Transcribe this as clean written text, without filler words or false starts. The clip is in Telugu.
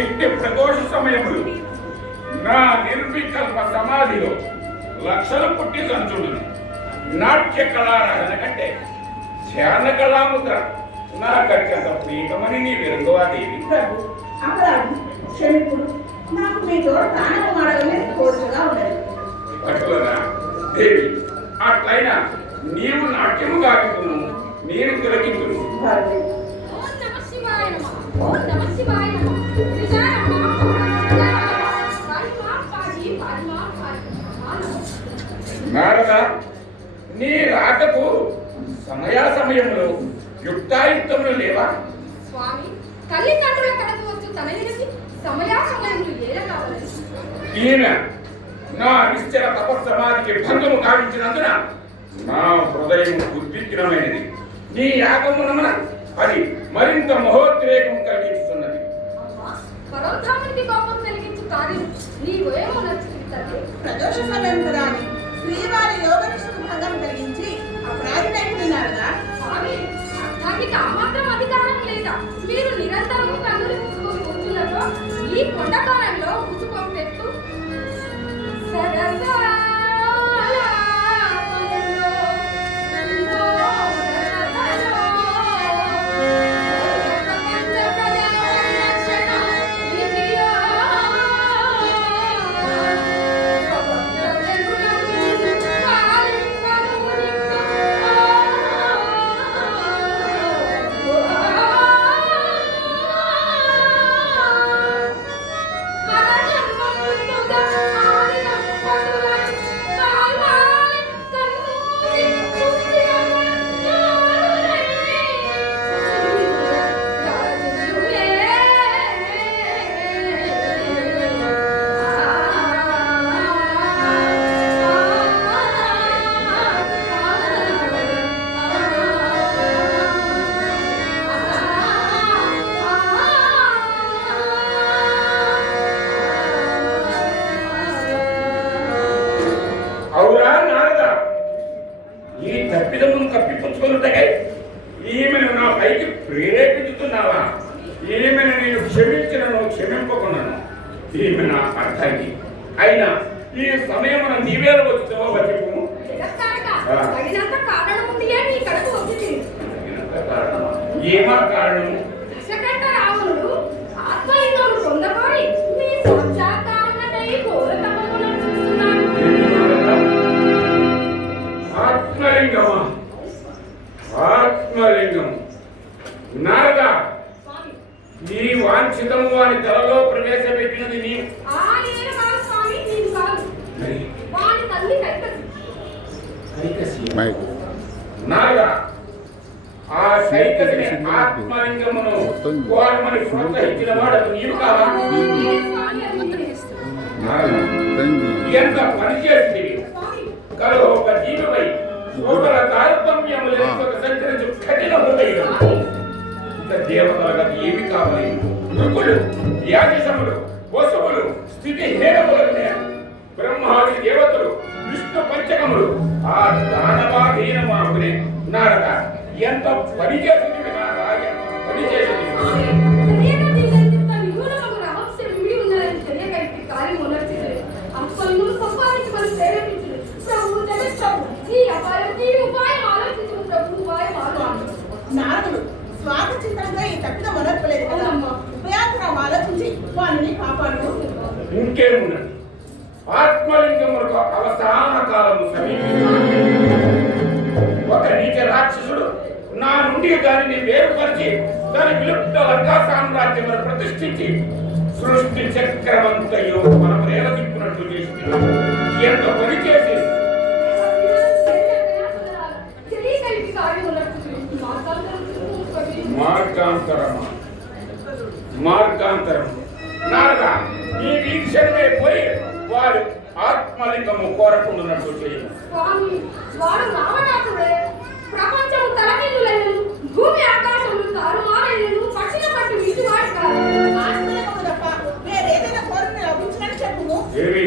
ఇట్టి ప్రదోష సమయములు నా నిర్వికల్ప సమాధిలో లక్షలు పుట్టి సంచుడును. నాట్య కళారహణ కంటే ధ్యాన కళాముద్ర నా కట్ట ప్రీతమని నీ విరంగవాదేవి. ప్రభు అపరాధి క్షమికుడు, నాకు మీతో ప్రాణం మాడలనే కోరికగా ఉన్నది. అట్లనా దేవి, అట్లయినా నీవు నాట్యము గావికును, నేను తిలకించును. నారద, నీ రాకకు సమయంలో యుక్తాయుక్తములు లేవా? స్వామి, తల్లిదండ్రుల కడకు వచ్చు తనయుడికి సమయములు ఏల కావాలి. ఈయన నా నిశ్చల తపస్సమాధికి భంగము కావించినందున నా హృదయం ఉద్విగ్నమైనది. నీ యాగమునమున అది మరింత మహోద్రేకం కలిగిస్తున్నది. పరోధామునికి కోపం కలిగించు కార్యం నీవు ఏమో నచ్చింది తల్లి. ప్రదోష సమయం కదా అని శ్రీవారి యోగనిష్ఠకు భంగం కలిగించి అపరాధినైపోయినారుగా. స్వామి, దానికి ఆ మాత్రం అధికారం లేదా? మీరు నిరంతరము కన్నులు మూసుకొని కూర్చున్నతో ఈ కొండకాలంలో కూర్చుకొని పెట్టు కప్పిపుచ్చుకున్నట్టుగా ఈమెను నా పైకి ప్రేరేపించుతున్నావా? ఈమెను నేను క్షమించినను క్షమింపకున్నాను. ఈమె నా అర్థానికి అయినా ఈ సమయమున నీవేల వచ్చుతావో వచ్చిపు. ఏమా కారణము? ఆత్మలింగమా? ఆత్మలింగం నారద, నీ వాంఛితము వారి తలలో ప్రవేశపెట్టినది నీవు. నారద, ఆ సైకసిని ఆత్మలింగమును కోరమని ప్రోత్సహించిన వాడు నీవు కావా? ఎంత పనిచేసింది కలో ఒక జీవివై సోదర తారతమ్యములు సంచరించు కఠిన హృదయం. దేవతలకు ఏమి కావాలి? మృగులు, యాజసములు, వసువులు, స్థితి హేనములనే బ్రహ్మాది దేవతలు, విష్ణు పంచకములు ఆ దానవాధీనమాకునే. నారద, ఎంత పని చేసింది నారద, ఎంత పని చేసింది. నారదుడు స్వార్థ చింతనగా ఈ తప్పిన మొదలుపలేదు కదా. ఉపయాసనం ఆలోచించి వారిని కాపాడు. ఇంకేమున్నది? ఆత్మలింగములకు అవసాన కాలము సమీపించింది. ఒక నీచ రాక్షసుడు నా నుండి దానిని వేరుపరిచి దాని విలుప్త లంకా సామ్రాజ్యమును ప్రతిష్ఠించి సృష్టి చక్రమంతయో మనం రేలదిప్పునట్లు చేస్తున్నాం. ఎంత పని చేసి మార్గాంతరం. నారద, ఈ వీక్షణమే పోయి వారు ఆత్మలింగము కోరకుండానట్టు చేయను. భూమి ఆకాశములు తారుమారైనను పట్టిన పట్టు వీటి వాడు కాదు. ఆత్మలింగము తప్ప వేరేదైనా కోరిక లభించినట్టు చెప్పుము. దేవి,